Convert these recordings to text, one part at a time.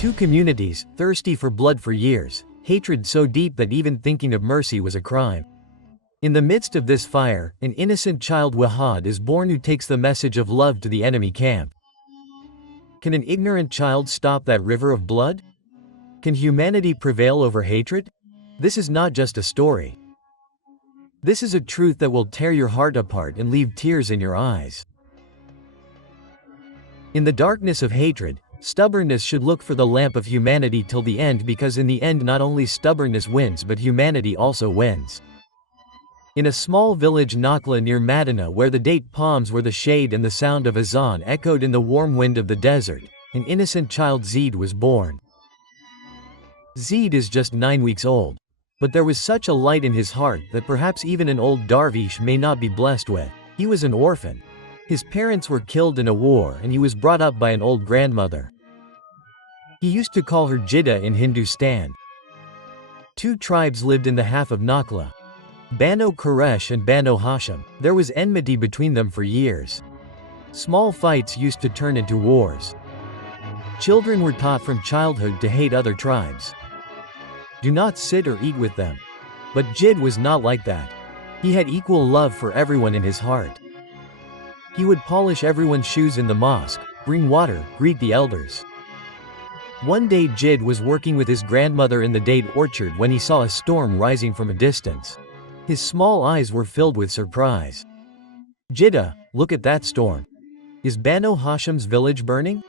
Two communities, thirsty for blood for years, hatred so deep that even thinking of mercy was a crime. In the midst of this fire, an innocent child Wahad is born who takes the message of love to the enemy camp. Can an ignorant child stop that river of blood? Can humanity prevail over hatred? This is not just a story. This is a truth that will tear your heart apart and leave tears in your eyes. In the darkness of hatred, stubbornness should look for the lamp of humanity till the end, because in the end not only stubbornness wins but humanity also wins. In a small village Nakhla near Madinah, where the date palms were the shade and the sound of azan echoed in the warm wind of the desert, an innocent child Zaid was born. Zaid is just 9 weeks old. But there was such a light in his heart that perhaps even an old darvish may not be blessed with. He was an orphan. His parents were killed in a war and he was brought up by an old grandmother. He used to call her Jidda in Hindustan. Two tribes lived in the half of Nakhla, Banu Quraysh and Banu Hashim. There was enmity between them for years. Small fights used to turn into wars. Children were taught from childhood to hate other tribes. Do not sit or eat with them. But Jid was not like that. He had equal love for everyone in his heart. He would polish everyone's shoes in the mosque, bring water, greet the elders. One day Jid was working with his grandmother in the date orchard when he saw a storm rising from a distance. His small eyes were filled with surprise. "Jidda, look at that storm. Is Banu Hashim's village burning?"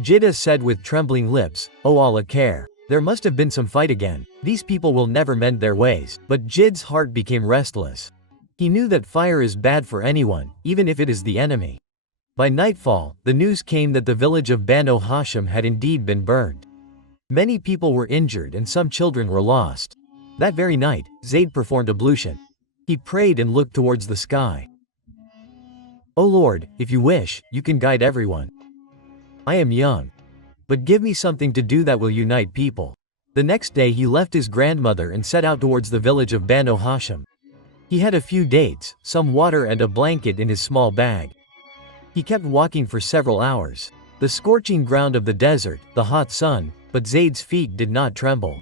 Jidda said with trembling lips, "Oh Allah, care. There must have been some fight again. These people will never mend their ways." But Jid's heart became restless. He knew that fire is bad for anyone, even if it is the enemy. By nightfall, the news came that the village of Banu Hashim had indeed been burned. Many people were injured and some children were lost. That very night, Zaid performed ablution. He prayed and looked towards the sky. "O Lord, if you wish, you can guide everyone. I am young. But give me something to do that will unite people." The next day he left his grandmother and set out towards the village of Banu Hashim. He had a few dates, some water and a blanket in his small bag. He kept walking for several hours. The scorching ground of the desert, the hot sun, but Zaid's feet did not tremble.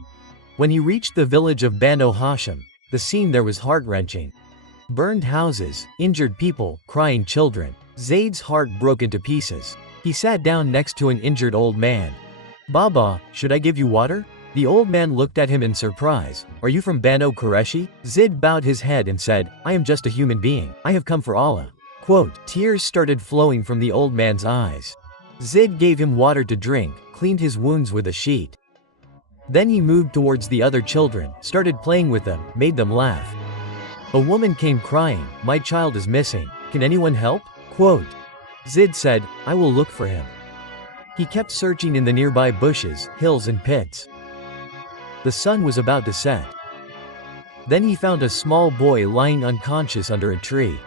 When he reached the village of Banu Hashim, the scene there was heart-wrenching. Burned houses, injured people, crying children. Zaid's heart broke into pieces. He sat down next to an injured old man. "Baba, should I give you water?" The old man looked at him in surprise. "Are you from Banu Quraysh?" Zaid bowed his head and said, "I am just a human being. I have come for Allah." Quote, tears started flowing from the old man's eyes. Zaid gave him water to drink, cleaned his wounds with a sheet. Then he moved towards the other children, started playing with them, made them laugh. A woman came crying, "My child is missing. Can anyone help?" Quote, Zaid said, "I will look for him." He kept searching in the nearby bushes, hills and pits. The sun was about to set. Then he found a small boy lying unconscious under a tree.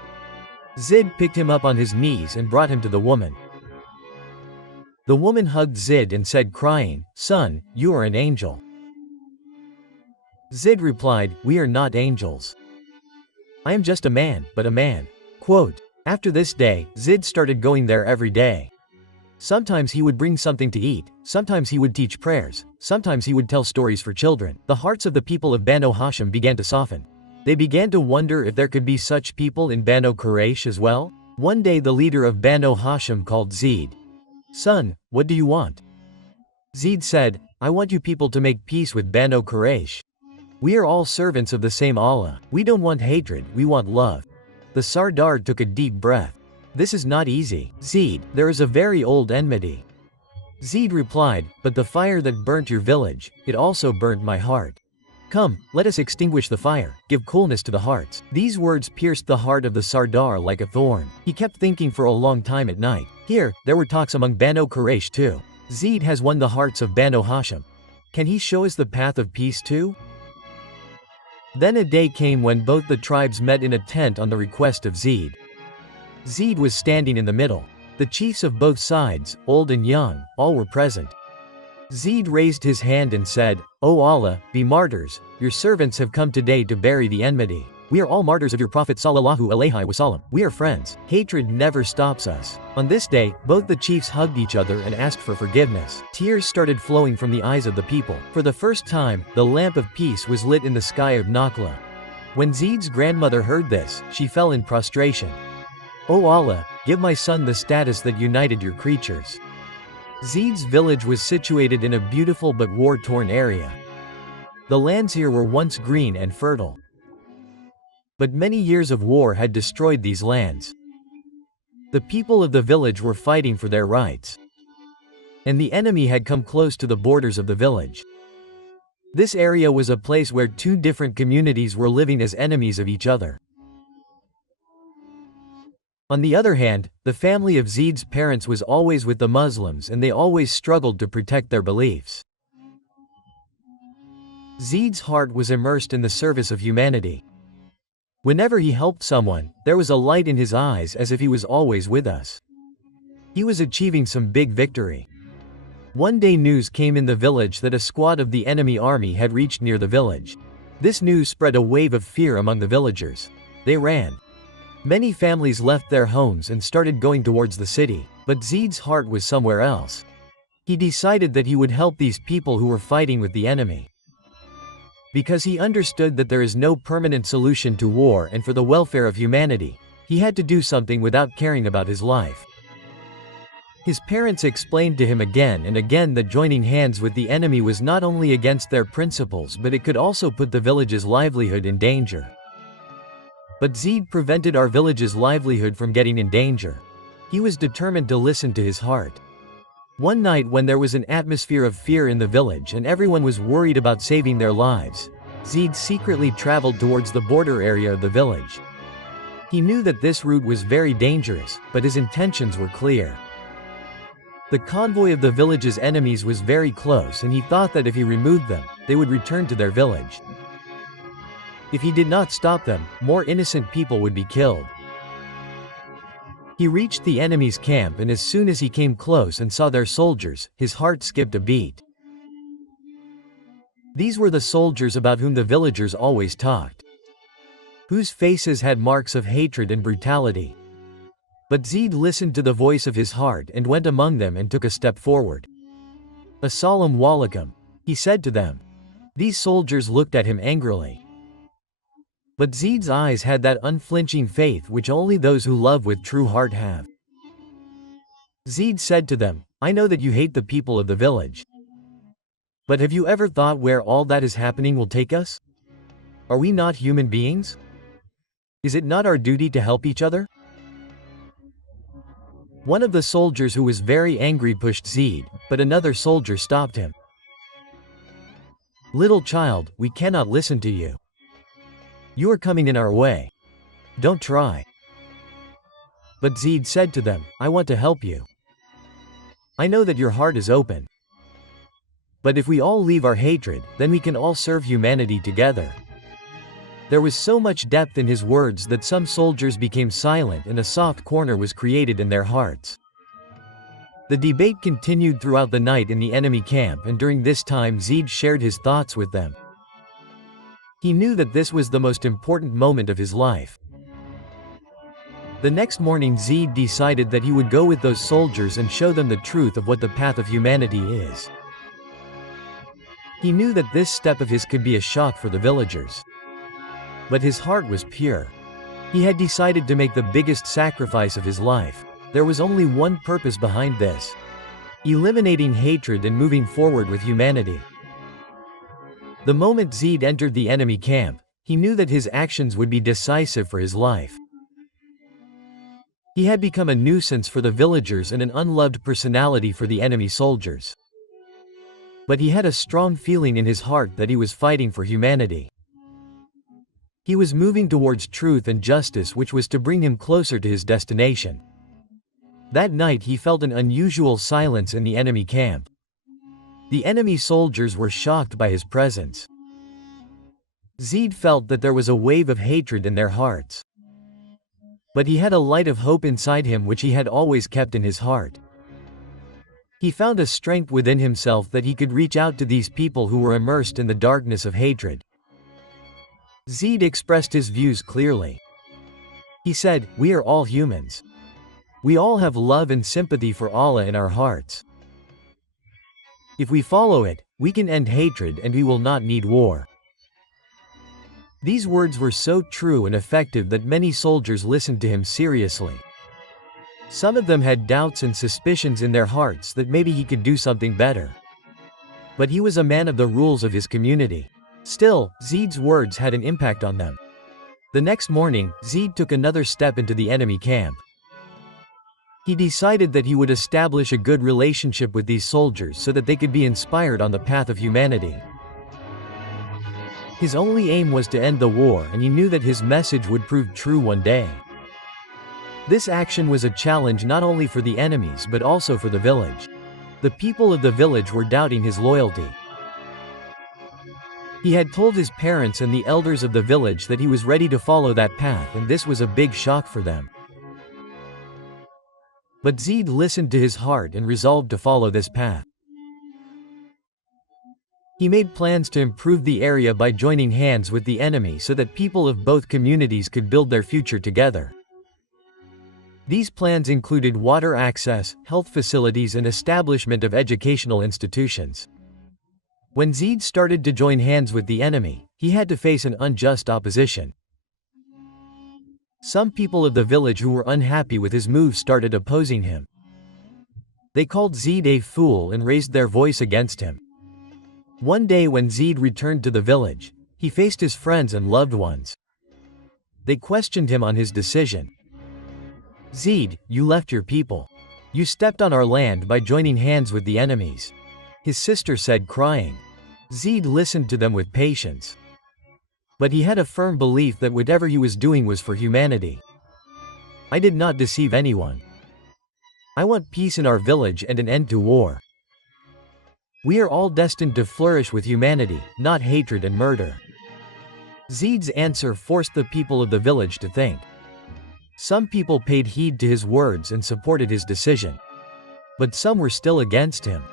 Zaid picked him up on his knees and brought him to the woman. The woman hugged Zaid and said crying, "Son, you are an angel." Zaid replied, "We are not angels. I am just a man, but a man." Quote, after this day, Zaid started going there every day. Sometimes he would bring something to eat, sometimes he would teach prayers, sometimes he would tell stories for children. The hearts of the people of Banu Hashim began to soften. They began to wonder if there could be such people in Banu Quraysh as well. One day the leader of Banu Hashim called Zaid. "Son, what do you want?" Zaid said, "I want you people to make peace with Banu Quraysh. We are all servants of the same Allah. We don't want hatred, we want love." The Sardar took a deep breath. "This is not easy, Zaid. There is a very old enmity." Zaid replied, "But the fire that burnt your village, it also burnt my heart. Come, let us extinguish the fire, give coolness to the hearts." These words pierced the heart of the Sardar like a thorn. He kept thinking for a long time at night. Here, there were talks among Banu Quraysh too. Zaid has won the hearts of Banu Hashim. Can he show us the path of peace too? Then a day came when both the tribes met in a tent on the request of Zaid. Zaid was standing in the middle. The chiefs of both sides, old and young, all were present. Zaid raised his hand and said, "O Allah, be martyrs, your servants have come today to bury the enmity." We are all martyrs of your Prophet sallallahu alaihi wasallam. We are friends. Hatred never stops us. On this day, both the chiefs hugged each other and asked for forgiveness. Tears started flowing from the eyes of the people. For the first time, the lamp of peace was lit in the sky of Nakhla. When Zeid's grandmother heard this, she fell in prostration. O Allah, give my son the status that united your creatures. Zeid's village was situated in a beautiful but war-torn area. The lands here were once green and fertile. But many years of war had destroyed these lands. The people of the village were fighting for their rights. And the enemy had come close to the borders of the village. This area was a place where two different communities were living as enemies of each other. On the other hand, the family of Zeid's parents was always with the Muslims and they always struggled to protect their beliefs. Zeid's heart was immersed in the service of humanity. Whenever he helped someone, there was a light in his eyes as if he was always with us. He was achieving some big victory. One day news came in the village that a squad of the enemy army had reached near the village. This news spread a wave of fear among the villagers. They ran. Many families left their homes and started going towards the city, but Zeid's heart was somewhere else. He decided that he would help these people who were fighting with the enemy. Because he understood that there is no permanent solution to war and for the welfare of humanity, he had to do something without caring about his life. His parents explained to him again and again that joining hands with the enemy was not only against their principles but it could also put the village's livelihood in danger. But Zeid prevented our village's livelihood from getting in danger. He was determined to listen to his heart. One night when there was an atmosphere of fear in the village and everyone was worried about saving their lives, Zeid secretly traveled towards the border area of the village. He knew that this route was very dangerous, but his intentions were clear. The convoy of the village's enemies was very close and he thought that if he removed them, they would return to their village. If he did not stop them, more innocent people would be killed. He reached the enemy's camp and as soon as he came close and saw their soldiers, his heart skipped a beat. These were the soldiers about whom the villagers always talked, whose faces had marks of hatred and brutality. But Zeid listened to the voice of his heart and went among them and took a step forward. Assalamu alaikum, he said to them. These soldiers looked at him angrily. But Zeid's eyes had that unflinching faith which only those who love with true heart have. Zeid said to them, I know that you hate the people of the village. But have you ever thought where all that is happening will take us? Are we not human beings? Is it not our duty to help each other? One of the soldiers who was very angry pushed Zeid, but another soldier stopped him. Little child, we cannot listen to you. You are coming in our way. Don't try. But Zeid said to them, I want to help you. I know that your heart is open. But if we all leave our hatred, then we can all serve humanity together. There was so much depth in his words that some soldiers became silent and a soft corner was created in their hearts. The debate continued throughout the night in the enemy camp and during this time Zeid shared his thoughts with them. He knew that this was the most important moment of his life. The next morning Zeid decided that he would go with those soldiers and show them the truth of what the path of humanity is. He knew that this step of his could be a shock for the villagers. But his heart was pure. He had decided to make the biggest sacrifice of his life. There was only one purpose behind this: eliminating hatred and moving forward with humanity. The moment Zeid entered the enemy camp, he knew that his actions would be decisive for his life. He had become a nuisance for the villagers and an unloved personality for the enemy soldiers. But he had a strong feeling in his heart that he was fighting for humanity. He was moving towards truth and justice, which was to bring him closer to his destination. That night he felt an unusual silence in the enemy camp. The enemy soldiers were shocked by his presence. Zeid felt that there was a wave of hatred in their hearts. But he had a light of hope inside him which he had always kept in his heart. He found a strength within himself that he could reach out to these people who were immersed in the darkness of hatred. Zeid expressed his views clearly. He said, "We are all humans. We all have love and sympathy for Allah in our hearts. If we follow it, we can end hatred and we will not need war." These words were so true and effective that many soldiers listened to him seriously. Some of them had doubts and suspicions in their hearts that maybe he could do something better. But he was a man of the rules of his community. Still, Zeid's words had an impact on them. The next morning, Zeid took another step into the enemy camp. He decided that he would establish a good relationship with these soldiers so that they could be inspired on the path of humanity. His only aim was to end the war, and he knew that his message would prove true one day. This action was a challenge not only for the enemies but also for the village. The people of the village were doubting his loyalty. He had told his parents and the elders of the village that he was ready to follow that path, and this was a big shock for them. But Zeid listened to his heart and resolved to follow this path. He made plans to improve the area by joining hands with the enemy so that people of both communities could build their future together. These plans included water access, health facilities, and establishment of educational institutions. When Zeid started to join hands with the enemy, he had to face an unjust opposition. Some people of the village who were unhappy with his move started opposing him. They called Zeid a fool and raised their voice against him. One day when Zeid returned to the village, he faced his friends and loved ones. They questioned him on his decision. "Zeid, you left your people. You stepped on our land by joining hands with the enemies," his sister said, crying. Zeid listened to them with patience. But he had a firm belief that whatever he was doing was for humanity. "I did not deceive anyone. I want peace in our village and an end to war. We are all destined to flourish with humanity, not hatred and murder." Zeid's answer forced the people of the village to think. Some people paid heed to his words and supported his decision. But some were still against him.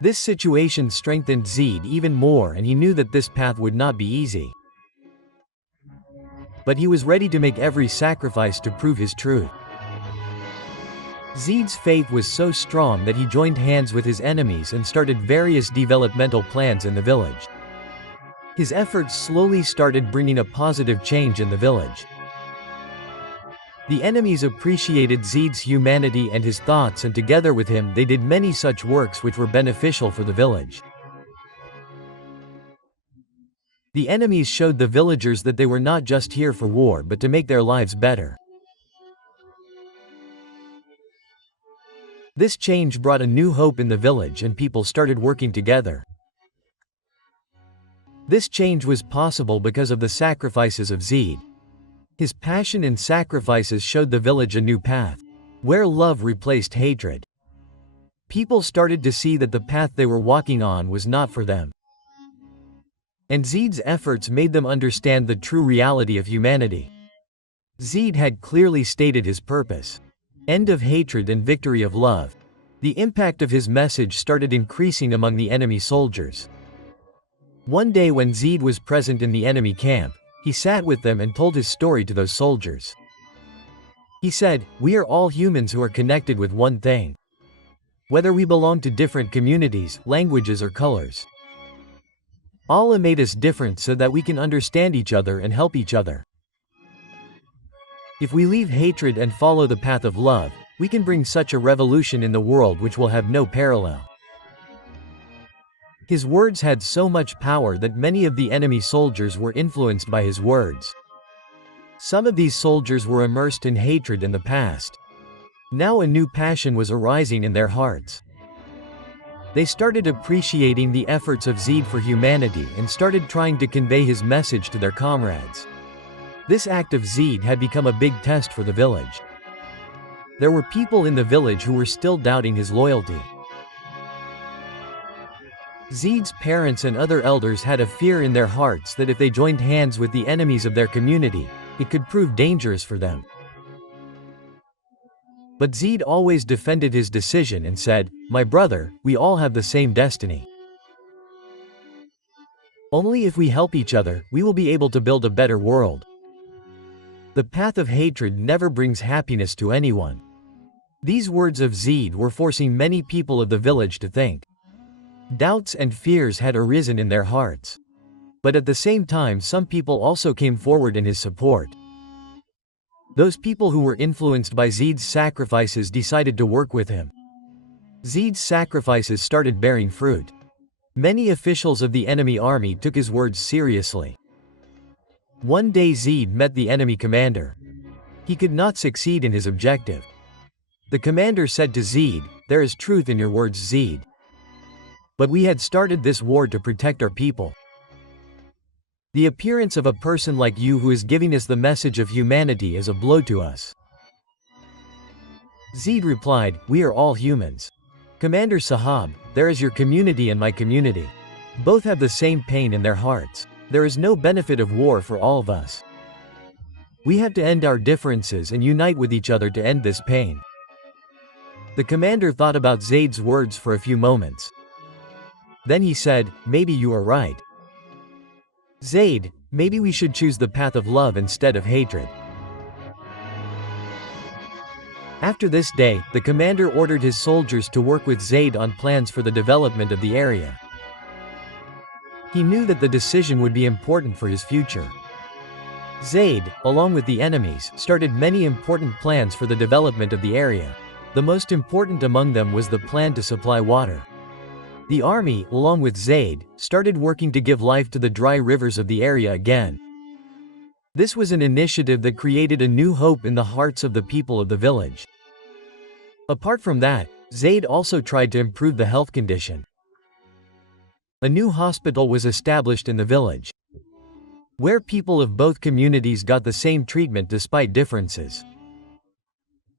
This situation strengthened Zeid even more, and he knew that this path would not be easy. But he was ready to make every sacrifice to prove his truth. Zeid's faith was so strong that he joined hands with his enemies and started various developmental plans in the village. His efforts slowly started bringing a positive change in the village. The enemies appreciated Zeid's humanity and his thoughts, and together with him they did many such works which were beneficial for the village. The enemies showed the villagers that they were not just here for war but to make their lives better. This change brought a new hope in the village, and people started working together. This change was possible because of the sacrifices of Zeid. His passion and sacrifices showed the village a new path, where love replaced hatred. People started to see that the path they were walking on was not for them. And Zeid's efforts made them understand the true reality of humanity. Zeid had clearly stated his purpose: end of hatred and victory of love. The impact of his message started increasing among the enemy soldiers. One day when Zeid was present in the enemy camp, he sat with them and told his story to those soldiers. He said, "We are all humans who are connected with one thing. Whether we belong to different communities, languages, or colors. Allah made us different so that we can understand each other and help each other. If we leave hatred and follow the path of love, we can bring such a revolution in the world which will have no parallel." His words had so much power that many of the enemy soldiers were influenced by his words. Some of these soldiers were immersed in hatred in the past. Now a new passion was arising in their hearts. They started appreciating the efforts of Zeid for humanity and started trying to convey his message to their comrades. This act of Zeid had become a big test for the village. There were people in the village who were still doubting his loyalty. Zeid's parents and other elders had a fear in their hearts that if they joined hands with the enemies of their community, it could prove dangerous for them. But Zeid always defended his decision and said, "My brother, we all have the same destiny. Only if we help each other, we will be able to build a better world. The path of hatred never brings happiness to anyone. These words of Zaid were forcing many people of the village to think. Doubts and fears had arisen in their hearts. But at the same time, some people also came forward in his support. Those people who were influenced by Zaid's sacrifices decided to work with him. Zaid's sacrifices started bearing fruit. Many officials of the enemy army took his words seriously. One day Zaid met the enemy commander. He could not succeed in his objective. The commander said to Zaid, "There is truth in your words, Zaid. But we had started this war to protect our people. The appearance of a person like you who is giving us the message of humanity is a blow to us." Zaid replied, "We are all humans. Commander Sahab, there is your community and my community. Both have the same pain in their hearts. There is no benefit of war for all of us. We have to end our differences and unite with each other to end this pain." The commander thought about Zaid's words for a few moments. Then he said, "Maybe you are right. Zaid, maybe we should choose the path of love instead of hatred." After this day, the commander ordered his soldiers to work with Zaid on plans for the development of the area. He knew that the decision would be important for his future. Zaid, along with the enemies, started many important plans for the development of the area. The most important among them was the plan to supply water. The army, along with Zaid, started working to give life to the dry rivers of the area again. This was an initiative that created a new hope in the hearts of the people of the village. Apart from that, Zaid also tried to improve the health condition. A new hospital was established in the village, where people of both communities got the same treatment despite differences.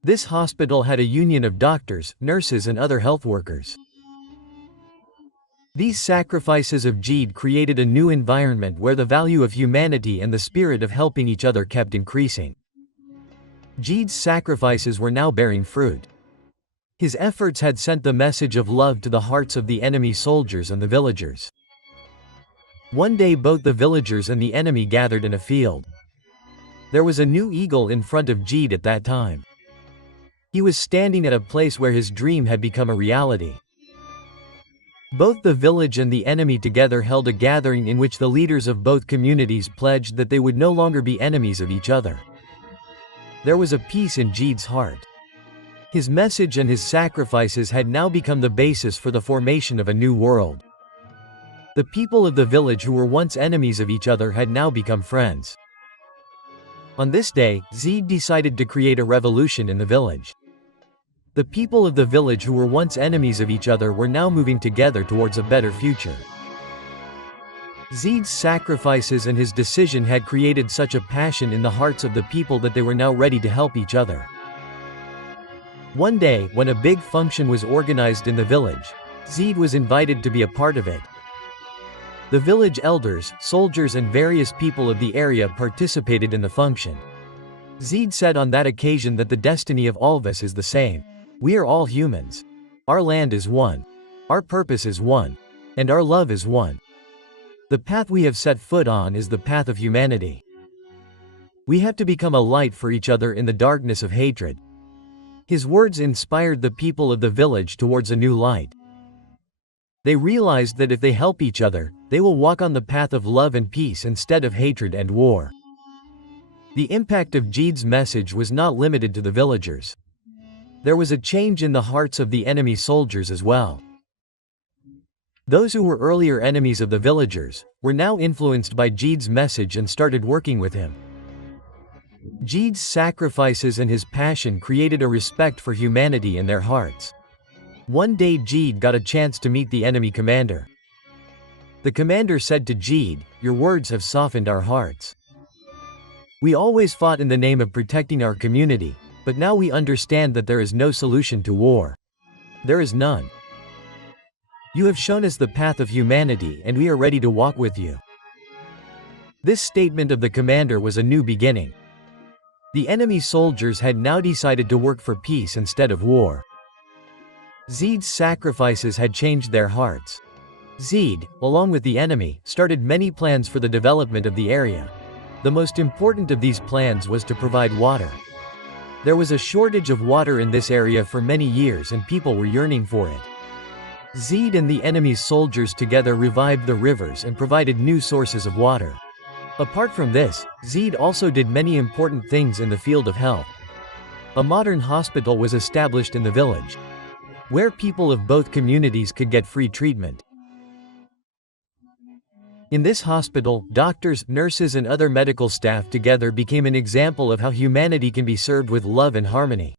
This hospital had a union of doctors, nurses and other health workers. These sacrifices of Zaid created a new environment where the value of humanity and the spirit of helping each other kept increasing. Zaid's sacrifices were now bearing fruit. His efforts had sent the message of love to the hearts of the enemy soldiers and the villagers. One day both the villagers and the enemy gathered in a field. There was a new eagle in front of Zaid at that time. He was standing at a place where his dream had become a reality. Both the village and the enemy together held a gathering in which the leaders of both communities pledged that they would no longer be enemies of each other. There was a peace in Zaid's heart. His message and his sacrifices had now become the basis for the formation of a new world. The people of the village who were once enemies of each other had now become friends. On this day, Zaid decided to create a revolution in the village. The people of the village who were once enemies of each other were now moving together towards a better future. Zaid's sacrifices and his decision had created such a passion in the hearts of the people that they were now ready to help each other. One day, when a big function was organized in the village, Zaid was invited to be a part of it. The village elders, soldiers and various people of the area participated in the function. Zaid said on that occasion that the destiny of all of us is the same. We are all humans. Our land is one. Our purpose is one. And our love is one. The path we have set foot on is the path of humanity. We have to become a light for each other in the darkness of hatred. His words inspired the people of the village towards a new light. They realized that if they help each other, they will walk on the path of love and peace instead of hatred and war. The impact of Zaid's message was not limited to the villagers. There was a change in the hearts of the enemy soldiers as well. Those who were earlier enemies of the villagers were now influenced by Zaid's message and started working with him. Zaid's sacrifices and his passion created a respect for humanity in their hearts. One day Zaid got a chance to meet the enemy commander. The commander said to Zaid, "Your words have softened our hearts. We always fought in the name of protecting our community, but now we understand that there is no solution to war. There is none. You have shown us the path of humanity and we are ready to walk with you." This statement of the commander was a new beginning. The enemy soldiers had now decided to work for peace instead of war. Zaid's sacrifices had changed their hearts. Zaid, along with the enemy, started many plans for the development of the area. The most important of these plans was to provide water. There was a shortage of water in this area for many years and people were yearning for it. Zaid and the enemy's soldiers together revived the rivers and provided new sources of water. Apart from this, Zaid also did many important things in the field of health. A modern hospital was established in the village, where people of both communities could get free treatment. In this hospital, doctors, nurses and other medical staff together became an example of how humanity can be served with love and harmony.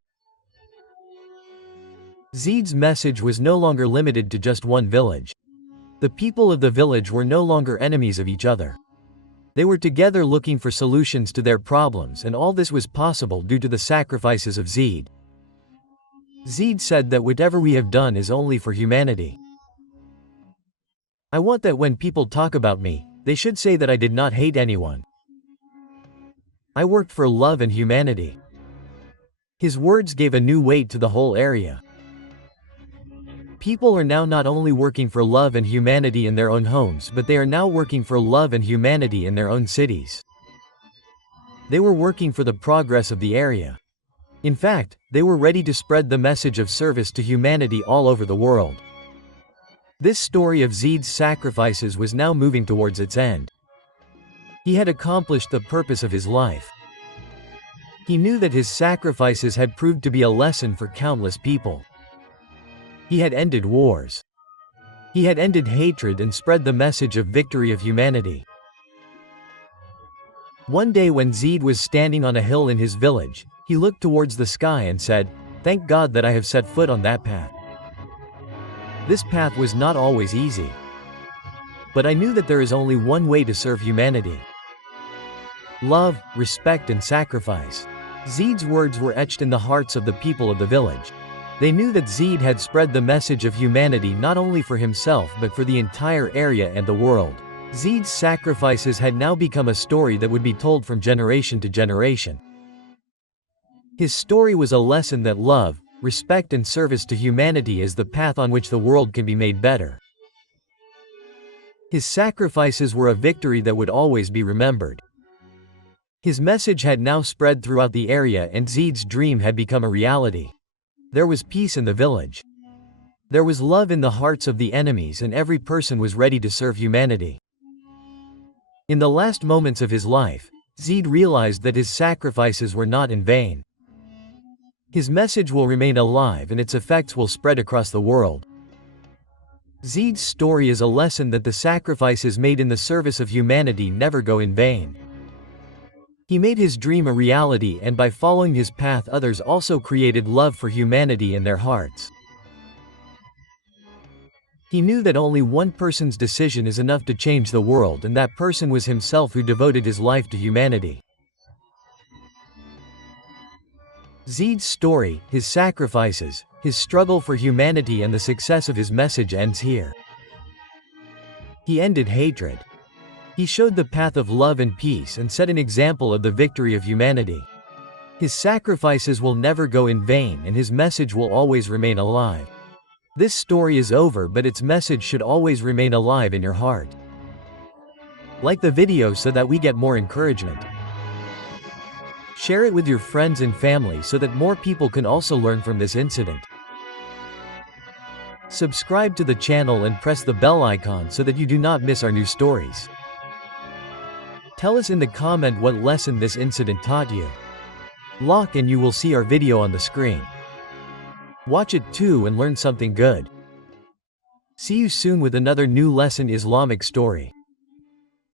Zaid's message was no longer limited to just one village. The people of the village were no longer enemies of each other. They were together looking for solutions to their problems, and all this was possible due to the sacrifices of Zaid. Zaid said that whatever we have done is only for humanity. I want that when people talk about me, they should say that I did not hate anyone. I worked for love and humanity. His words gave a new weight to the whole area. People are now not only working for love and humanity in their own homes, but they are now working for love and humanity in their own cities. They were working for the progress of the area. In fact, they were ready to spread the message of service to humanity all over the world. This story of Zaid's sacrifices was now moving towards its end. He had accomplished the purpose of his life. He knew that his sacrifices had proved to be a lesson for countless people. He had ended wars. He had ended hatred and spread the message of victory of humanity. One day when Zaid was standing on a hill in his village, he looked towards the sky and said, "Thank God that I have set foot on that path. This path was not always easy. But I knew that there is only one way to serve humanity. Love, respect and sacrifice." Zaid's words were etched in the hearts of the people of the village. They knew that Zaid had spread the message of humanity not only for himself but for the entire area and the world. Zaid's sacrifices had now become a story that would be told from generation to generation. His story was a lesson that love, respect and service to humanity is the path on which the world can be made better. His sacrifices were a victory that would always be remembered. His message had now spread throughout the area and Zaid's dream had become a reality. There was peace in the village. There was love in the hearts of the enemies and every person was ready to serve humanity. In the last moments of his life, Zaid realized that his sacrifices were not in vain. His message will remain alive and its effects will spread across the world. Zaid's story is a lesson that the sacrifices made in the service of humanity never go in vain. He made his dream a reality and by following his path others also created love for humanity in their hearts. He knew that only one person's decision is enough to change the world and that person was himself who devoted his life to humanity. Zaid's story, his sacrifices, his struggle for humanity and the success of his message ends here. He ended hatred. He showed the path of love and peace and set an example of the victory of humanity. His sacrifices will never go in vain and his message will always remain alive. This story is over but its message should always remain alive in your heart. Like the video so that we get more encouragement. Share it with your friends and family so that more people can also learn from this incident. Subscribe to the channel and press the bell icon so that you do not miss our new stories. Tell us in the comment what lesson this incident taught you. Lock and you will see our video on the screen. Watch it too and learn something good. See you soon with another new lesson Islamic story.